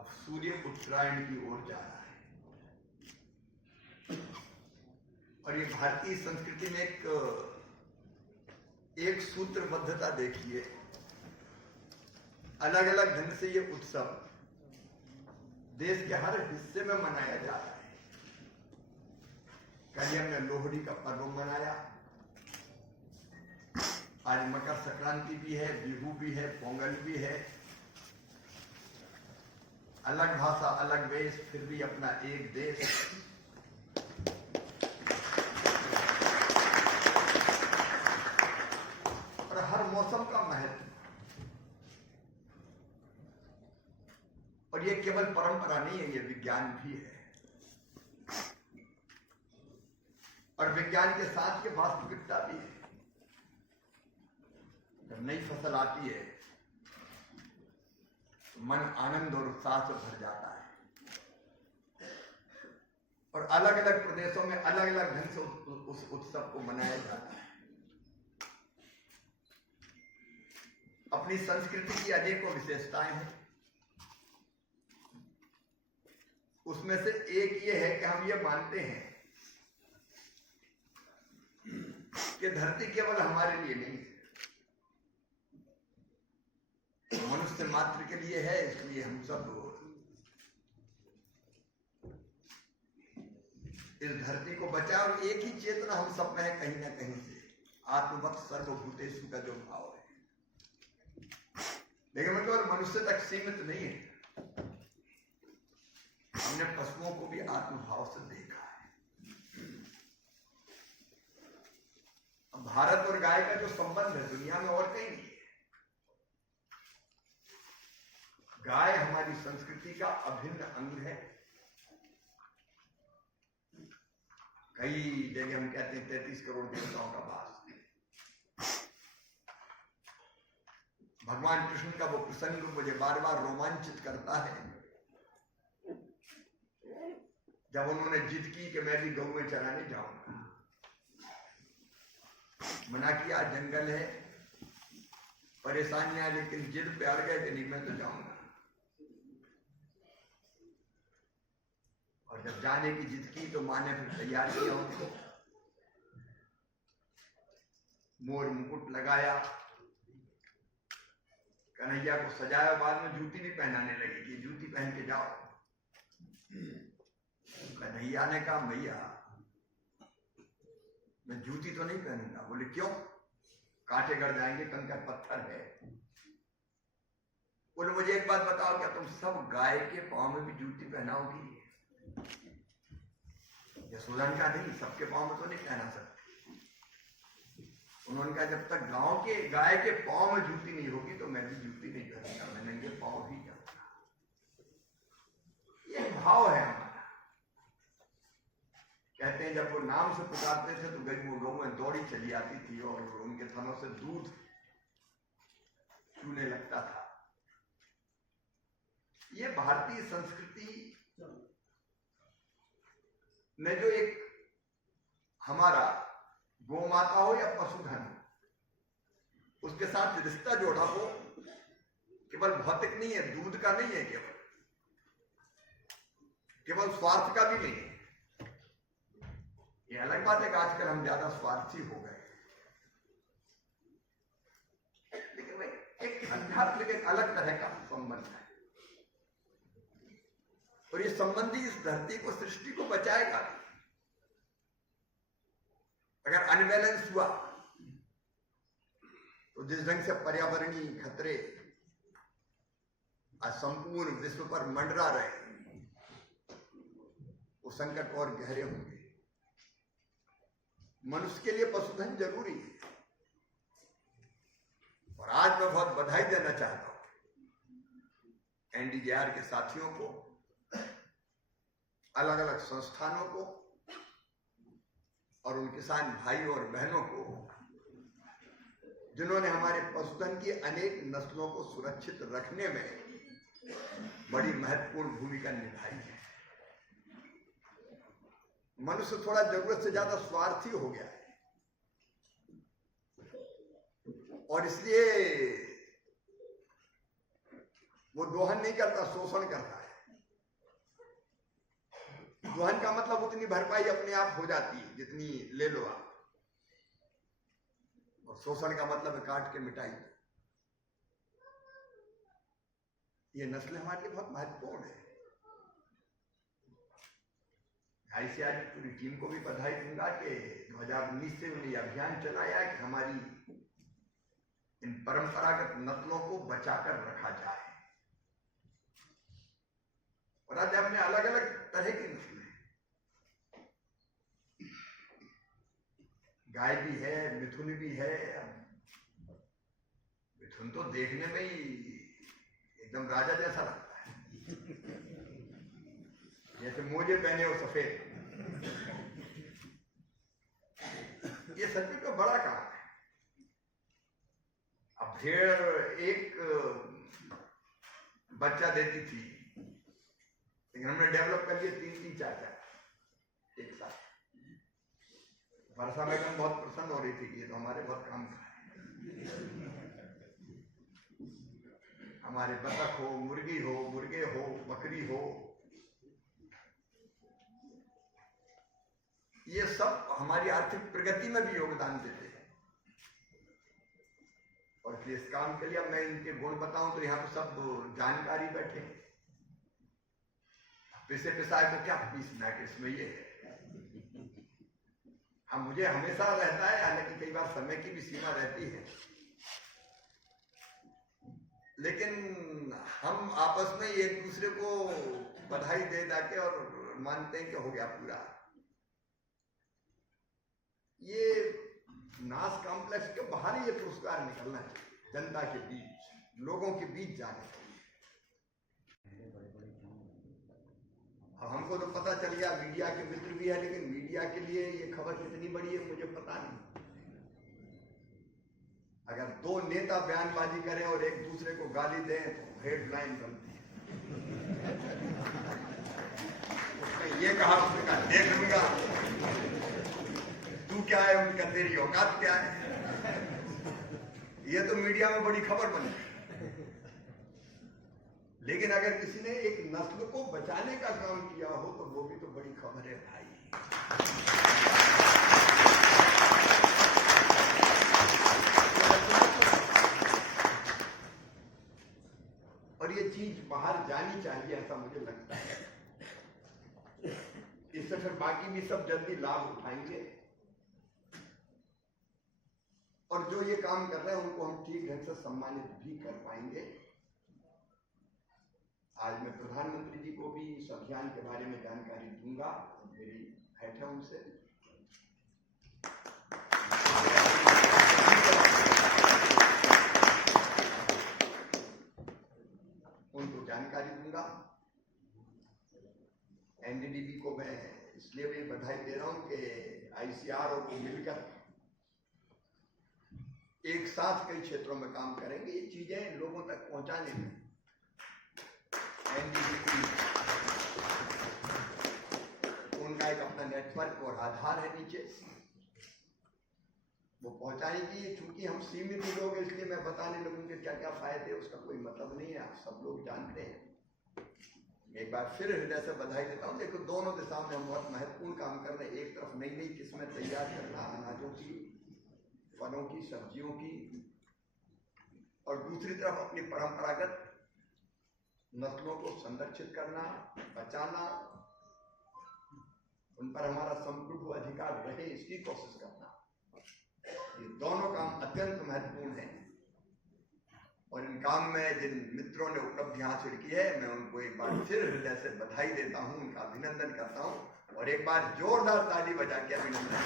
अब सूर्य उत्तरायण की ओर जा रहा है और ये भारतीय संस्कृति में एक सूत्रबद्धता देखिए। अलग अलग ढंग से ये उत्सव देश के हर हिस्से में मनाया जा रहा है। कल हमने लोहड़ी का पर्व मनाया, आज मकर संक्रांति भी है, बिहू भी है, पोंगल भी है। अलग भाषा, अलग वेश, फिर भी अपना एक देश। और हर मौसम का महत्व। और ये केवल परंपरा नहीं है, ये विज्ञान भी है। और विज्ञान के साथ ये वास्तविकता भी है। जब नई फसल आती है तो मन आनंद और उत्साह से भर जाता है। और अलग अलग प्रदेशों में अलग अलग ढंग से उस उत्सव को मनाया जाता है। अपनी संस्कृति की अनेकों विशेषताएं हैं। उसमें से एक ये है कि हम ये मानते हैं कि धरती केवल हमारे लिए नहीं है, मनुष्य मात्र के लिए है। इसलिए हम सब इस धरती को बचाए। और एक ही चेतना हम सब में है कहीं ना कहीं से, आत्मवत् सर्वभूतेषु का जो भाव है। लेकिन मैं केवल मनुष्य तक सीमित नहीं है, हमने पशुओं को भी आत्मभाव से देखा है। अब भारत और गाय का जो संबंध है दुनिया में और कहीं नहीं है। गाय हमारी संस्कृति का अभिन्न अंग है। कई जगह हम कहते हैं 33 करोड़ देवताओं का वास है। भगवान कृष्ण का वो प्रसंग मुझे बार बार रोमांचित करता है, जब उन्होंने जिद की कि मैं भी गौ में चराने जाऊंगा। मना किया, जंगल है, परेशानियां, लेकिन जिद पे अड़ गए कि नहीं मैं तो जाऊंगा। और जब जाने की जिद की तो माँ ने फिर तैयार किया उनको, मोर मुकुट लगाया, कन्हैया को सजाया, बाद में जूती भी पहनाने लगी कि जूती पहन के जाओ। कन्हैया ने कहा भैया मैं जूती तो नहीं पहनूंगा। बोले क्यों? कांटे गड़ जाएंगे, कंकर पत्थर है। बोले मुझे एक बात बताओ, क्या तुम सब गाय के पांव में भी जूती पहनाओगी? यशोदा ने कहा नहीं, सबके पांव में तो नहीं पहना सकते। उन्होंने कहा जब तक गाय के पांव में जूती नहीं होगी तो मैं भी जूती नहीं पहनूंगा, मैं नंगे पांव ही जाऊंगा। ये भाव है हमारा। कहते हैं जब वो नाम से पुकारते थे तो गऊ में दौड़ी चली आती थी और उनके थनों से दूध चूने लगता था। ये भारतीय संस्कृति ने जो एक हमारा गौ माता हो या पशुधन हो, उसके साथ रिश्ता जोड़ा हो, केवल भौतिक नहीं है, दूध का नहीं है, केवल स्वार्थ का भी नहीं है। ये अलग बात है कि आजकल हम ज्यादा स्वार्थी हो गए, लेकिन भाई एक आध्यात्मिक एक अलग तरह का संबंध है। और ये संबंधी इस धरती को, सृष्टि को बचाएगा। अगर अनबैलेंस हुआ तो जिस ढंग से पर्यावरणीय खतरे आज संपूर्ण विश्व पर मंडरा रहे, वो संकट और गहरे होंगे। मनुष्य के लिए पशुधन जरूरी है। और आज मैं बहुत बधाई देना चाहता हूं एनडीजेआर के साथियों को, अलग अलग संस्थानों को और उन किसान भाइयों और बहनों को, जिन्होंने हमारे पशुधन की अनेक नस्लों को सुरक्षित रखने में बड़ी महत्वपूर्ण भूमिका निभाई है। मनुष्य थोड़ा जरूरत से ज्यादा स्वार्थी हो गया है और इसलिए वो दोहन नहीं करता, शोषण करता है। दोहन का मतलब उतनी भरपाई अपने आप हो जाती है जितनी ले लो आप, और शोषण का मतलब है काट के मिटाई। ये नस्ल हमारे लिए बहुत महत्वपूर्ण है। आईसीआर की पूरी टीम को भी बधाई दूंगा कि 2019 से उन्हें अभियान चलाया है कि हमारी इन परंपरागत नस्लों को बचाकर रखा जाए। और आज हमने अलग अलग तरह की नस्लें, गाय भी है, मिथुन भी है। मिथुन तो देखने में ही एकदम राजा जैसा लगता है, जैसे मोजे पहने हो सफेद। ये सच में तो बड़ा काम है। अब भेड़ एक बच्चा देती थी, लेकिन हमने डेवलप कर लिया 3-3, 4-4 एक साथ। वर्षा मैडम बहुत प्रसन्न हो रही थी कि ये तो हमारे बहुत काम का है। हमारे बतख हो, मुर्गी हो, मुर्गे हो, बकरी हो, ये सब हमारी आर्थिक प्रगति में भी योगदान देते हैं। और इस काम के लिए अब मैं इनके गुण बताऊं तो यहाँ तो सब जानकारी बैठे। पिसे पिसाए को क्या पीसना है, इसमें ये है। हाँ, मुझे हमेशा रहता है, हालांकि कई बार समय की भी सीमा रहती है, लेकिन हम आपस में एक दूसरे को बधाई दे जाके और मानते हैं कि हो गया पूरा। ये नास कॉम्प्लेक्स के बाहर ही ये पुरस्कार निकलना है, जनता के बीच, लोगों के बीच जाने चाहिए। हमको तो पता चल गया, मीडिया के मित्र भी है, लेकिन मीडिया के लिए ये खबर कितनी बड़ी है मुझे पता नहीं। अगर 2 नेता बयानबाजी करें और एक दूसरे को गाली दें तो हेडलाइन बनती है। उसने ये कहा, उसने कहा देख लूंगा, तू क्या है, उनका तेरी औकात क्या है। ये तो मीडिया में बड़ी खबर बनी। लेकिन अगर किसी ने एक नस्ल को बचाने का काम किया हो तो वो भी तो बड़ी खबर है भाई। और ये चीज बाहर जानी चाहिए, ऐसा मुझे लगता है। इससे फिर बाकी भी सब जल्दी लाभ उठाएंगे, और जो ये काम कर रहे हैं उनको हम ठीक ढंग से सम्मानित भी कर पाएंगे। आज मैं प्रधानमंत्री जी को भी इस अभियान के बारे में जानकारी दूंगा, मेरी भेंट है उनसे। उनको जानकारी दूंगा। एनडीडीबी को मैं इसलिए भी बधाई दे रहा हूं कि आईसीआर को मिलकर एक साथ कई क्षेत्रों में काम करेंगे, ये चीजें लोगों तक पहुंचाने में। एनडीडीबी उनका एक अपना नेटवर्क और आधार है नीचे, वो पहुंचाने की। चूंकि हम सीमित लोग हैं इसलिए मैं बताने लगूं कि क्या क्या फायदे, उसका कोई मतलब नहीं है, आप सब लोग जानते हैं। एक बार फिर हृदय से बधाई देता हूं। देखो, दोनों दिशाओं में हम बहुत महत्वपूर्ण काम कर रहे हैं। एक तरफ नई नई किस्में तैयार करना अनाजों की, फलों की, सब्जियों की, और दूसरी तरफ अपनी परंपरागत नस्लों को संरक्षित करना, बचाना, उन पर हमारा संप्रभु अधिकार रहे, इसकी कोशिश करना। ये दोनों काम अत्यंत महत्वपूर्ण हैं, और इन काम में जिन मित्रों ने उपलब्धि हासिल की है, मैं उनको एक बार फिर हृदय से बधाई देता हूं, उनका अभिनंदन करता हूं, और एक बार जोरदार ताली बजा के अभिनंदन।